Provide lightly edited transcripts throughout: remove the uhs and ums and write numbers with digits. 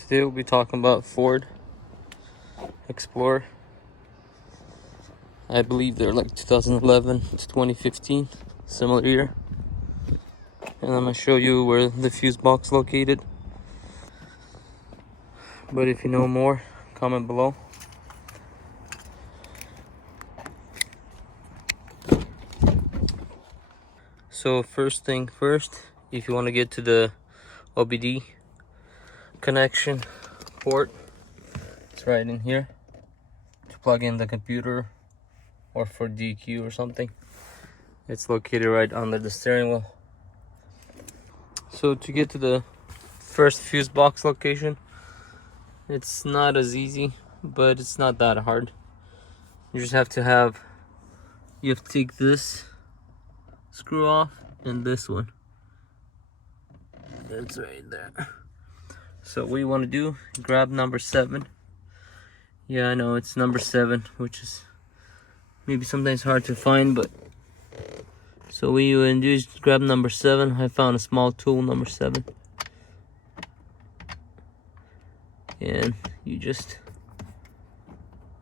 Today we'll be talking about Ford Explorer. I believe they're like 2011 to 2015, similar year. And I'm gonna show you where the fuse box located. But if you know more, comment below. So first thing first, if you want to get to the OBD connection port, it's right in here to plug in the computer or for DQ or something. It's located right under the steering wheel. So to get to the first fuse box location, it's not as easy, but it's not that hard. You just have to take this screw off and this one. It's right there. So what you want to do, grab number 7. Yeah, I know it's number 7, which is maybe sometimes hard to find, but so what you want to do is grab number 7. I found a small tool, number 7. And you just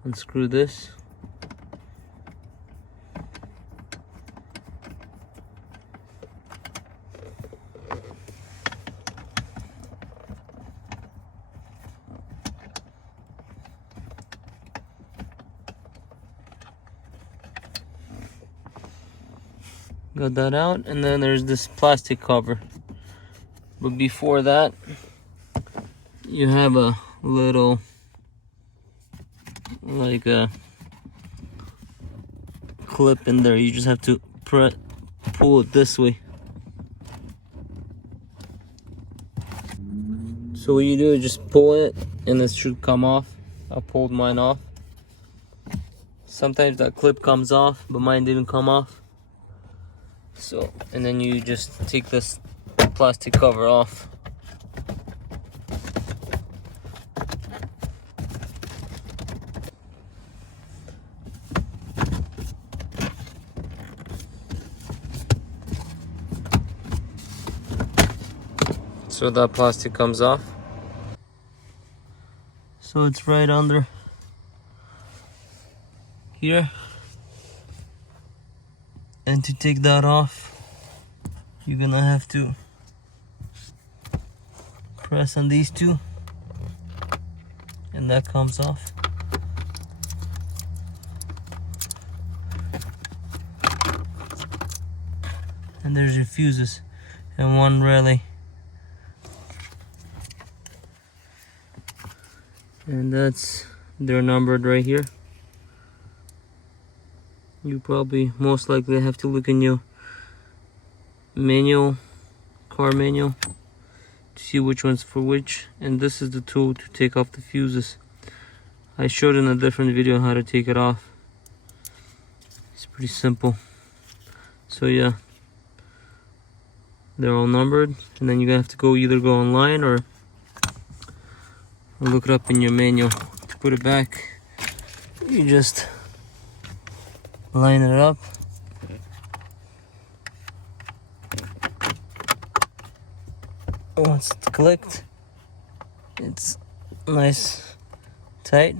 unscrew this. Got that out, and then there's this plastic cover. But before that, you have a little, like a clip in there. You just have to pull it this way. So what you do is just pull it, and it should come off. I pulled mine off. Sometimes that clip comes off, but mine didn't come off. So, and then you just take this plastic cover off. So that plastic comes off. So it's right under here. And to take that off, you're gonna have to press on these two, and that comes off. And there's your fuses and one relay. And they're numbered right here. You probably most likely have to look in your car manual to see which one's for which. And this is the tool to take off the fuses. I showed in a different video how to take it off. It's pretty simple. So yeah, they're all numbered, and then you're gonna have to either go online or look it up in your manual. To put it back, you just line it up. Once it's clicked, it's nice tight,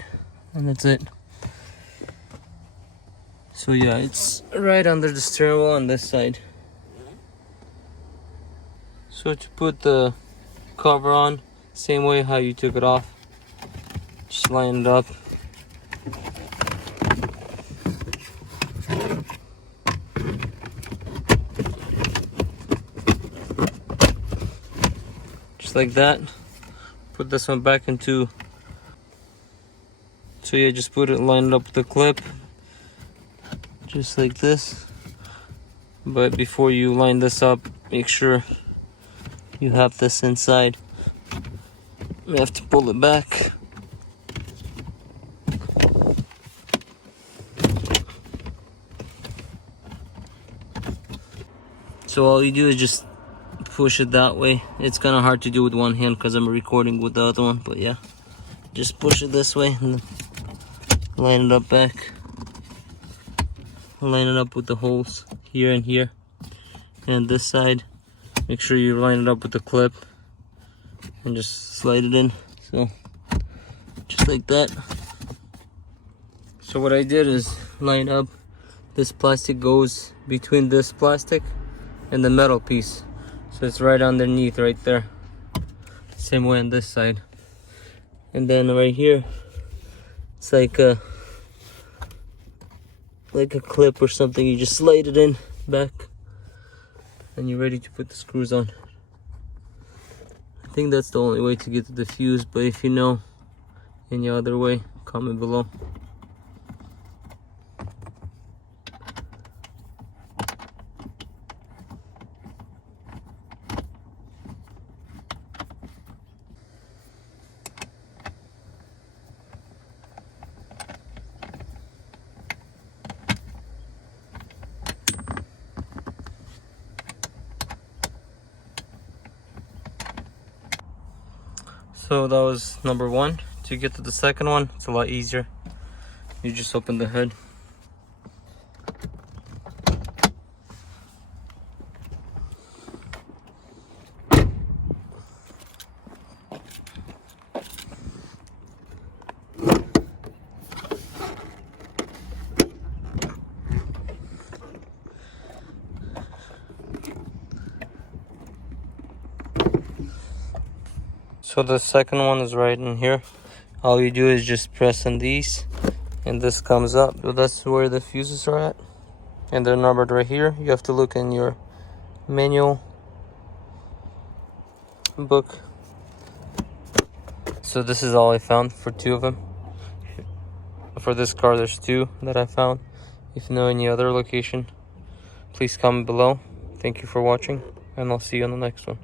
and that's it. So yeah, it's right under the steering wheel on this side. So to put the cover on, same way how you took it off, just line it up. Just like that. Put this one back into. So yeah, just line it up with the clip, just like this. But before you line this up, make sure you have this inside. You have to pull it back. So all you do is just push it that way. It's kind of hard to do with one hand because I'm recording with the other one, but yeah, just push it this way and line it up back. Line it up with the holes here and here, and this side. Make sure you line it up with the clip and just slide it in. So just like that. So what I did is line up, this plastic goes between this plastic and the metal piece, so it's right underneath right there. Same way on this side. And then right here it's like a clip or something. You just slide it in back and you're ready to put the screws on. I think that's the only way to get to the fuse, but if you know any other way, comment below. So that was number one. To get to the second one, it's a lot easier. You just open the hood. So the second one is right in here. All you do is just press on these and this comes up. So that's where the fuses are at. And they're numbered right here. You have to look in your manual book. So this is all I found for two of them. For this car there's two that I found. If you know any other location, please comment below. Thank you for watching and I'll see you on the next one.